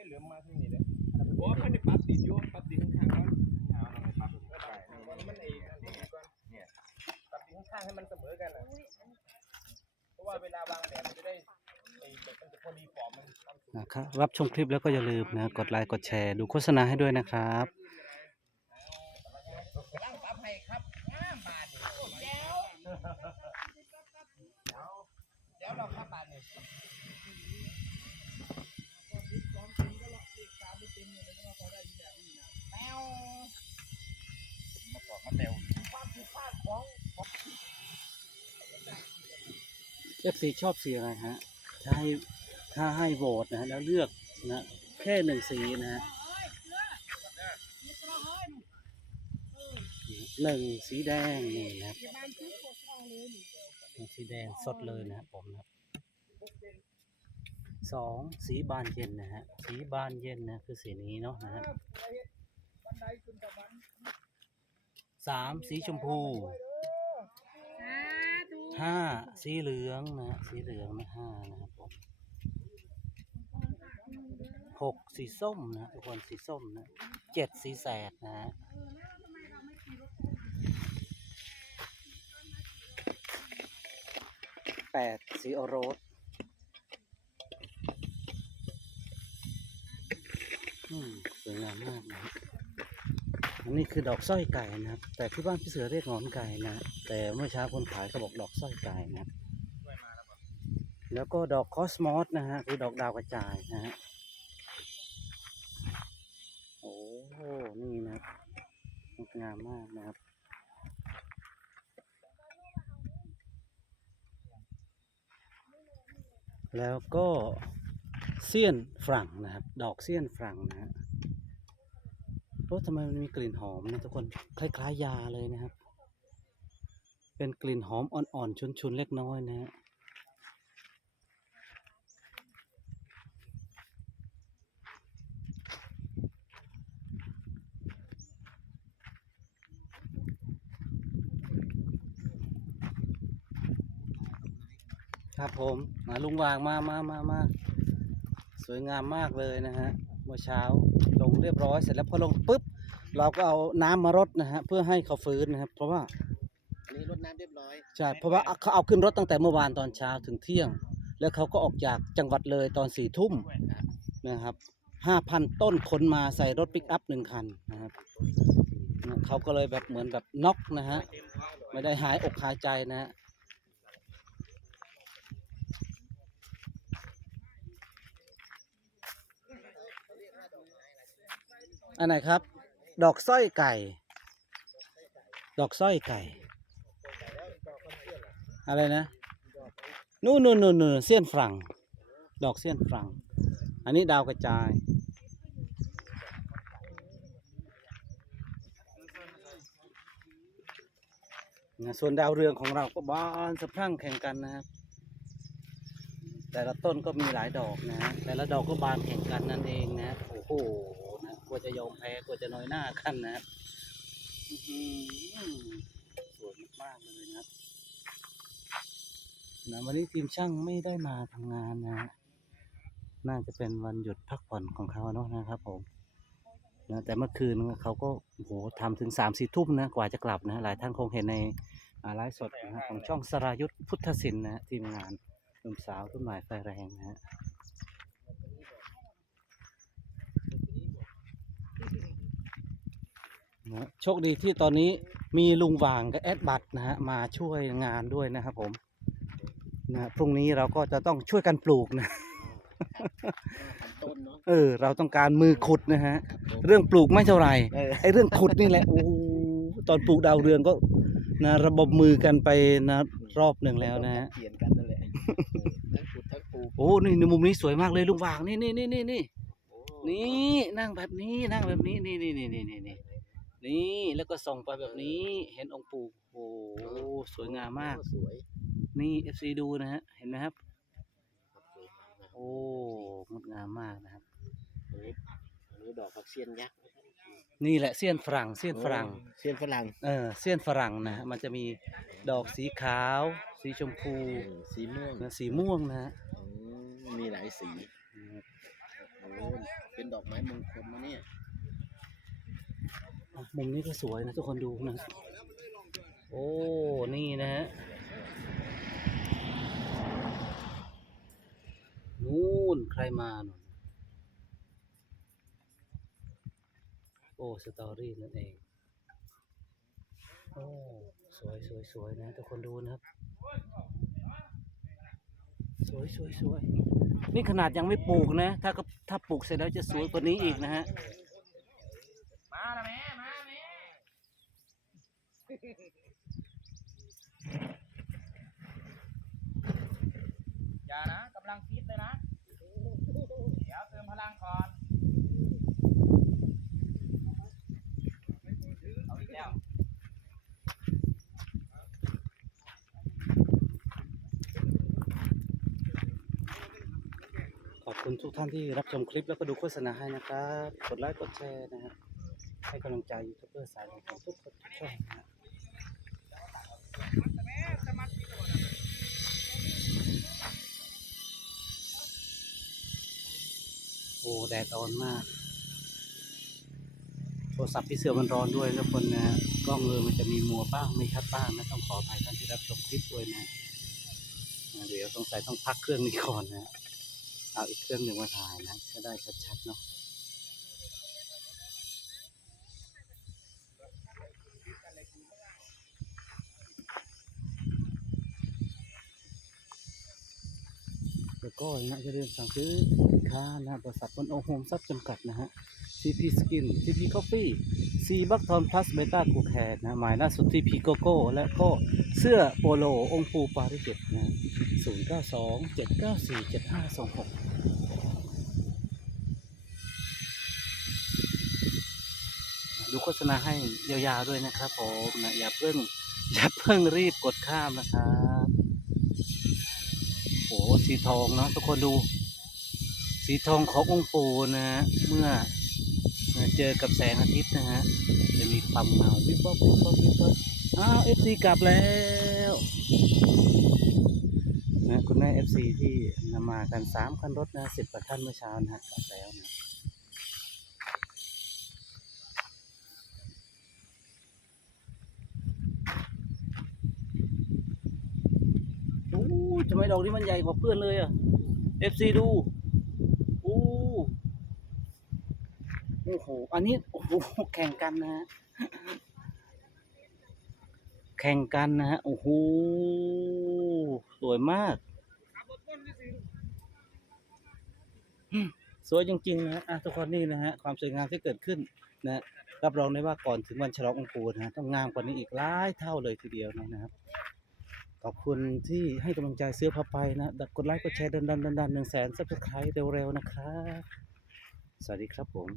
ค่เหลือมาที่นี่เลยบอกว่ามันได้ปรับดินอยู่ปรับดินข้างๆก่อนเอาลองไปปรับดูใช่มันไอ้นี่ก่อนเนี่ยปรับดินข้างๆให้มันเสมอกันนะเพราะว่าเวลาวางแบบมันจะได้ไอ้เหล็กมันจะพอดีฟอร์มมันความสูงนะครับรับชมคลิปแล้วก็อย่าลืมนะกดไลค์กดแชร์ดูโฆษณาให้ด้วยนะครับกำลังปรับให้ครับงามบานนี่แจ๋วเดี๋ยวเราครับบานนี่ เอฟซีชอบสีอะไรฮะถ้าให้ถ้าให้โหวตนะฮะแล้วเลือกนะแค่หนึ่งสีนะฮะหนึ่งสีแดงนี่นะครับสีแดงสดเลยนะครับผมนะครับสองสีบานเย็นนะฮะสีบานเย็นนะคือสีนี้เนาะนะฮะสามสีชมพู ห้าสีเหลืองนะฮะสีเหลืองนะห้านะครับผมหกสีส้มนะทุกคนสีส้มนะเจ็ดสีแสดนะฮะแปดสีโอโรสอืมสวยงามมากนะ อันนี้คือดอกสร้อยไก่นะครับ แต่ที่บ้านพี่เสือเรียกงอนไก่นะ แต่เมื่อเช้าคนขายเขาบอกดอกสร้อยไก่นะแล้วก็ดอกคอสมอสนะฮะคือดอกดาวกระจายนะฮะโอ้โหนี่นะงดงามมากนะครับแล้วก็เสี้ยนฝรั่งนะครับ ดอกเสี้ยนฝรั่งนะฮะ โอ้ทำไมมันมีกลิ่นหอมนะทุกคนคล้ายๆยาเลยนะครับ เป็นกลิ่นหอมอ่อนๆชุนๆเล็กน้อยนะฮะครับผมมาลุงวางมามามามาสวยงามมากเลยนะฮะเมื่อเช้า เรียบร้อยเสร็จแล้วพอลงปุ๊บ เราก็เอาน้ำมารดนะฮะเพื่อให้เขาฟื้นนะครับ เพราะว่าอันนี้รดน้ำเรียบร้อยใช่เพราะว่าเขาเอาขึ้นรถตั้งแต่เมื่อวานตอนเช้าถึงเที่ยง แล้วเขาก็ออกจากจังหวัดเลยตอนสี่ทุ่มนะครับห้าพันต้นคนมาใส่รถปิกอัพหนึ่งคันนะครับเขาก็เลยแบบเหมือนแบบน็อกนะฮะไม่ได้หายอกหายใจนะฮะ อันไหนครับ ดอกสร้อยไก่ ดอกสร้อยไก่ อะไรนะ นู่นนู่นนู่นนู่นเสี้ยนฝรั่ง ดอกเสี้ยนฝรั่ง อันนี้ดาวกระจาย ส่วนดาวเรืองของเราก็บานสะพรั่งแข่งกันนะครับ แต่ละต้นก็มีหลายดอกนะ แต่ละดอกก็บานแข่งกันนั่นเองนะ โอ้โห ลัวจะยอมแพ้กลัวจะน้อยหน้ากันนะครับอื้อหือสวยมากๆเลยนะครับนะวันนี้ทีมช่างไม่ได้มาทำงานนะฮะน่าจะเป็นวันหยุดพักผ่อนของเขาเนาะนะครับผมนะแต่เมื่อคืนเขาก็โหทำถึงสามสี่ทุ่มนะกว่าจะกลับนะหลายท่านคงเห็นในอ่าไลฟ์สดนะของช่องสรายุทธพุทธศิลป์นะฮะทีมงานหนุ่มสาวต้นหมายไฟแรงนะฮะ นะโชคดีที่ตอนนี้มีลุงหวางกับแอดบัตนะฮะมาช่วยงานด้วยนะครับผมนะพรุ่งนี้เราก็จะต้องช่วยกันปลูกนะต้นเนาะเออ เราต้องการมือขุดนะฮะ เรื่องปลูกไม่เท่าไหร่เออไอ้เรื่องขุดนี่แหละโอ้โหตอนปลูกดาวเรืองก็นะระบบมือกันไปนะรอบหนึ่งแล้วนะฮะเขียนกันนั่นแหละทั้งขุดทั้งปลูกโอ้นี่ในมุมนี้สวยมากเลยลุงวางนี่นี่นี่นี่นี่โอ้นี่นั่งแบบนี้นั่งแบบนี้นี่นี่นี่นี่นี่ นี่นี่แล้วก็ส่องไปแบบนี้ เห็นองค์ปู่โอ้โหสวยงามมาก สวยนี่เอฟซีดูนะฮะ เห็นไหมครับครับสวยมากนะโอ้งดงามมากนะครับอันนี้อันนี้ดอกผักเสียนยักษ์นี่แหละเสี้ยนฝรั่งเสี้ยนฝรั่งโอ้เสียนฝรั่งเออเสี้ยนฝรั่งนะฮะมันจะมีดอกสีขาว สีชมพูเออสีม่วงนะสีม่วงนะฮะอืมมีหลายสีโอ้เป็นดอกไม้มงคลนะเนี่ยอะ มุมนี้ก็สวยนะทุกคนดูนะ โอ้ นี่นะฮะ นู่นใครมาหนุนโอ้ สตอรี่นั่นเอง โอ้ สวยสวยสวยนะ ทุกคนดูนะครับ สวยสวยสวยนี่ขนาดยังไม่ปลูกนะ ถ้าก็ถ้าปลูกเสร็จแล้วจะสวยกว่านี้อีกนะฮะ มาแม่มาแม่ อย่านะกำลังฟิตเลยนะ เดี๋ยวเติมพลังก่อนเอาอีกแล้วขอบคุณทุกท่านที่รับชมคลิปแล้วก็ดูโฆษณาให้นะครับ กดไลค์ กดแชร์นะฮะให้กำลังใจยูทูบเบอร์สายของทุกคนทุกช่องนะฮะ โอ้แดดร้อนมาก โทรศัพท์พี่เสือมันร้อนด้วยทุกคนนะกล้องเลยมันจะมีมัวบ้างไม่ชัดบ้างนะต้องขออภัยท่านที่รับชมคลิปด้วยนะเดี๋ยวสงสัยต้องพักเครื่องนี้ก่อนนะเอาอีกเครื่องหนึ่งมาถ่ายนะจะได้ชัดๆเนาะ ก็นะจะเริ่าลืมสั่งซื้อสินค้านะบริษัทวันโอโฮมซับจำกัดนะฮะ CP Skin CP Coffee C บัคทอนพลัสเบต้ากูแคร์นะหมายล่าสุด TP Gogo และก็เสื้อโปโลองค์ปูปาริจิตนะ092 794 7526ดูโฆษณาให้ยาวๆด้วยนะครับผมนะอย่าเพิ่งอย่าเพิ่งรีบกดข้ามนะครับ โอ้สีทองเนาะทุกคนดู สีทองขององค์ปู่นะฮะเมื่อเจอกับแสงอาทิตย์นะฮะจะมีความเงาวิบวับวิบวับวิบวับอ้าวเอฟซีกลับแล้วนะคุณแม่เอฟซีที่นำมากันสามคันรถนะสิบกว่าท่านเมื่อเช้านะฮะกลับแล้วนะ โอ้ ทำไมดอกนี้มันใหญ่กว่าเพื่อนเลยอะ FC ดูโอ้โอ้โห อันนี้โอ้โหแข่งกันนะฮะ แข่งกันนะฮะ โอ้โห สวยมาก สวยจริงๆนะฮะอะทุกคนนี่นะฮะ ความสวยงามที่เกิดขึ้นนะฮะรับรองได้ว่าก่อนถึงวันฉลององค์ปู่นะฮะต้องงามกว่านี้อีกหลายเท่าเลยทีเดียวนะครับ ขอบคุณที่ให้กำลังใจเสื้อผ้าไปนะกดไลค์กดแชร์ดันดันดันดันหนึ่งแสนซับสไครต์เร็วๆนะครับ สวัสดีครับผม